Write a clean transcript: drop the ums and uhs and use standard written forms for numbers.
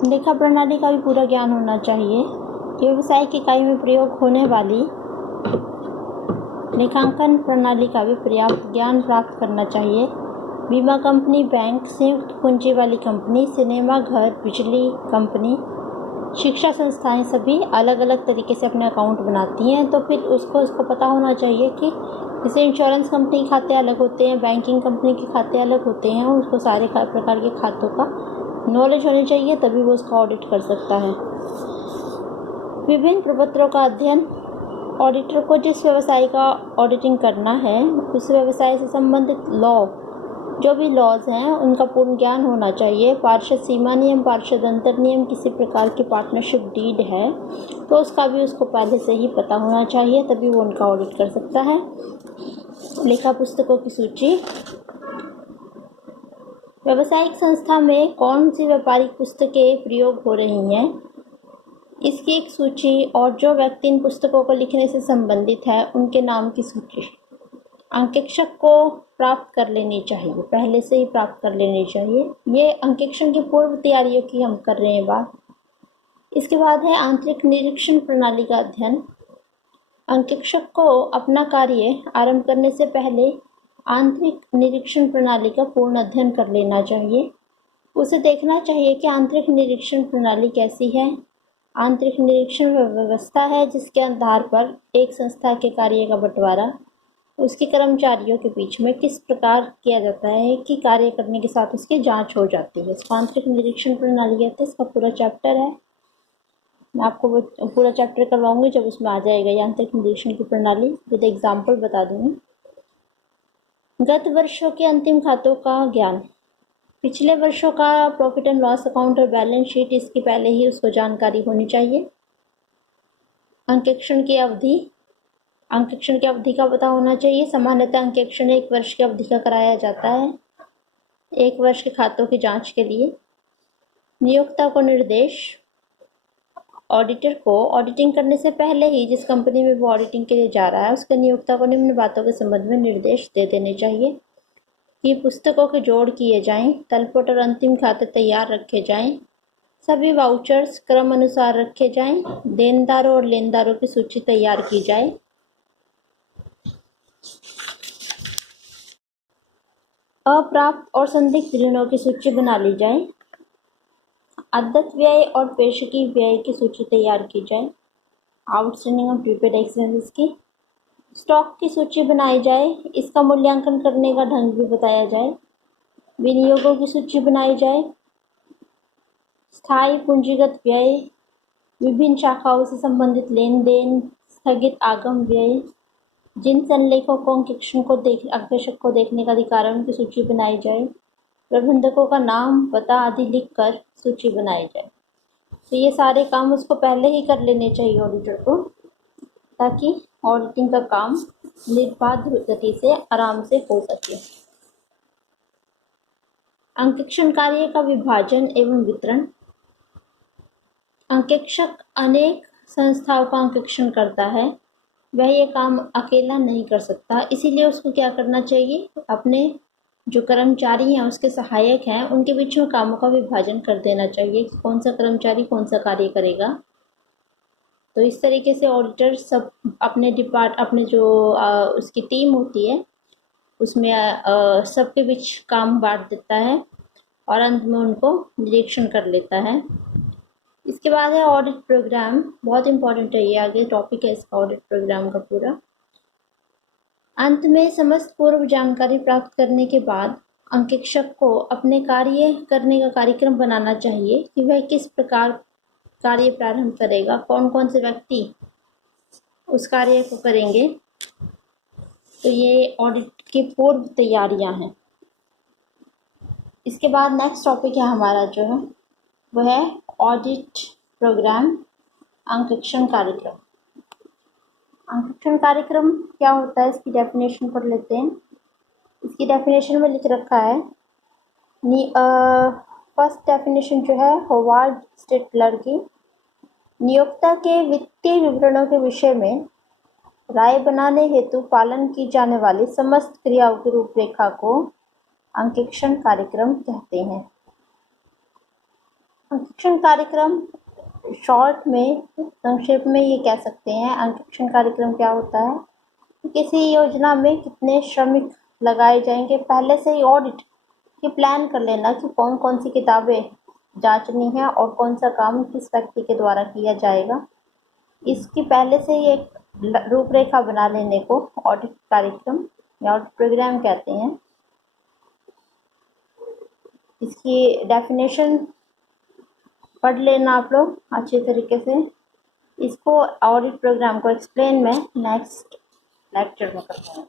लेखा प्रणाली का भी पूरा ज्ञान होना चाहिए। व्यावसायिक इकाई में प्रयोग होने वाली लेखांकन प्रणाली का भी पर्याप्त ज्ञान प्राप्त करना चाहिए। बीमा कंपनी, बैंक, संयुक्त पूंजी वाली कंपनी, सिनेमा घर, बिजली कंपनी, शिक्षा संस्थाएं सभी अलग अलग तरीके से अपने अकाउंट बनाती हैं। तो फिर उसको पता होना चाहिए कि जैसे इंश्योरेंस कंपनी के खाते अलग होते हैं, बैंकिंग कंपनी के खाते अलग होते हैं, और उसको सारे प्रकार के खातों का नॉलेज होनी चाहिए, तभी वो उसका ऑडिट कर सकता है। विभिन्न प्रपत्रों का अध्ययन। ऑडिटर को जिस व्यवसाय का ऑडिटिंग करना है उस व्यवसाय से संबंधित जो भी लॉज हैं उनका पूर्ण ज्ञान होना चाहिए। पार्षद सीमा नियम, पार्षद अंतर नियम, किसी प्रकार की पार्टनरशिप डीड है तो उसका भी उसको पहले से ही पता होना चाहिए, तभी वो उनका ऑडिट कर सकता है। लेखा पुस्तकों की सूची। व्यावसायिक संस्था में कौन सी व्यापारिक पुस्तकें प्रयोग हो रही हैं, इसकी एक सूची, और जो व्यक्ति इन पुस्तकों को लिखने से संबंधित है उनके नाम की सूची अंकेक्षक को प्राप्त कर लेनी चाहिए, पहले से ही प्राप्त कर लेनी चाहिए। ये अंकेक्षण की पूर्व तैयारियों की हम कर रहे हैं बात। इसके बाद है आंतरिक निरीक्षण प्रणाली का अध्ययन। अंकेक्षक को अपना कार्य आरंभ करने से पहले आंतरिक निरीक्षण प्रणाली का पूर्ण अध्ययन कर लेना चाहिए। उसे देखना चाहिए कि आंतरिक निरीक्षण प्रणाली कैसी है। आंतरिक निरीक्षण व्यवस्था है जिसके आधार पर एक संस्था के कार्य का बंटवारा उसके कर्मचारियों के बीच में किस प्रकार किया जाता है कि कार्य करने के साथ उसकी जांच हो जाती है। इसको आंतरिक निरीक्षण प्रणाली कहते हैं। इसका पूरा चैप्टर है, मैं आपको वो पूरा चैप्टर करवाऊंगी जब उसमें आ जाएगा ये आंतरिक निरीक्षण की प्रणाली, विद एग्जाम्पल बता दूंगी। गत वर्षों के अंतिम खातों का ज्ञान। पिछले वर्षों का प्रॉफिट एंड लॉस अकाउंट और बैलेंस शीट इसकी पहले ही उसको जानकारी होनी चाहिए। अंकेक्षण की अवधि का पता होना चाहिए। सामान्यतः अंकेक्षण 1 वर्ष की अवधि का कराया जाता है, 1 वर्ष के खातों की जांच के लिए। नियोक्ता को निर्देश। ऑडिटर को ऑडिटिंग करने से पहले ही जिस कंपनी में वो ऑडिटिंग के लिए जा रहा है उसके नियोक्ता को निम्न बातों के संबंध में निर्देश दे देने चाहिए कि पुस्तकों के जोड़ किए जाएं, तलपट और अंतिम खाते तैयार रखे जाएं, सभी वाउचर्स क्रम अनुसार रखे जाएं, देनदारों और लेनदारों की सूची तैयार की जाए, अप्राप्त और संदिग्ध ऋणों की सूची बना ली जाए, आदत व्यय और पेशगी व्यय की सूची तैयार की जाए, आउटस्टैंडिंग और प्रीपेड एक्सपेंसेस की, स्टॉक की सूची बनाई जाए, इसका मूल्यांकन करने का ढंग भी बताया जाए, विनियोगों की सूची बनाई जाए, स्थायी पूंजीगत व्यय, विभिन्न शाखाओं से संबंधित लेन देन, स्थगित आगम व्यय, जिन संलेखकों अंकेक्षक को देखने का अधिकार है उनकी सूची बनाई जाए, प्रबंधकों का नाम, पता आदि लिखकर सूची बनाई जाए। तो ये सारे काम उसको पहले ही कर लेने चाहिए ऑडिटर को, ताकि ऑडिटिंग का काम निर्बाध गति से आराम से हो सके। अंकेक्षण कार्य का विभाजन एवं वितरण। अंकेक्षक अनेक संस्थाओं का अंकेक्षण करता है, वह ये काम अकेला नहीं कर सकता, इसीलिए उसको क्या करना चाहिए, अपने जो कर्मचारी हैं उसके सहायक हैं उनके बीच में कामों का विभाजन कर देना चाहिए कि कौन सा कर्मचारी कौन सा कार्य करेगा। तो इस तरीके से ऑडिटर सब अपने जो उसकी टीम होती है उसमें सबके बीच काम बांट देता है और अंत में उनको निरीक्षण कर लेता है। इसके बाद है ऑडिट प्रोग्राम, बहुत इंपॉर्टेंट है, ये आगे टॉपिक है इसका ऑडिट प्रोग्राम का पूरा। अंत में समस्त पूर्व जानकारी प्राप्त करने के बाद अंकेक्षक को अपने कार्य करने का कार्यक्रम बनाना चाहिए कि वह किस प्रकार कार्य प्रारंभ करेगा, कौन कौन से व्यक्ति उस कार्य को करेंगे। तो ये ऑडिट की पूर्व तैयारियां हैं। इसके बाद नेक्स्ट टॉपिक है हमारा जो है वह है ऑडिट प्रोग्राम, अंकेक्षण कार्यक्रम। अंकेक्षण कार्यक्रम क्या होता है, इसकी डेफिनेशन पढ़ लेते हैं। इसकी डेफिनेशन में लिख रखा है, फर्स्ट डेफिनेशन जो है होवार्ड स्टेटलर की, नियोक्ता के वित्तीय विवरणों के विषय में राय बनाने हेतु पालन की जाने वाली समस्त क्रियाओं की रूपरेखा को अंकेक्षण कार्यक्रम कहते हैं। अंकेक्षण कार्यक्रम शॉर्ट में संक्षेप में ये कह सकते हैं, अंकेक्षण कार्यक्रम क्या होता है? किसी योजना में कितने श्रमिक लगाए जाएंगे, पहले से ही ऑडिट की प्लान कर लेना कि कौन कौन सी किताबें जांचनी है और कौन सा काम किस व्यक्ति के द्वारा किया जाएगा, इसकी पहले से ही एक रूपरेखा बना लेने को ऑडिट कार्यक्रम या ऑडिट प्रोग्राम कहते हैं। इसकी डेफिनेशन पढ़ लेना आप लोग अच्छे तरीके से। इसको ऑडिट प्रोग्राम को एक्सप्लेन मैं नेक्स्ट लेक्चर में करता हूँ।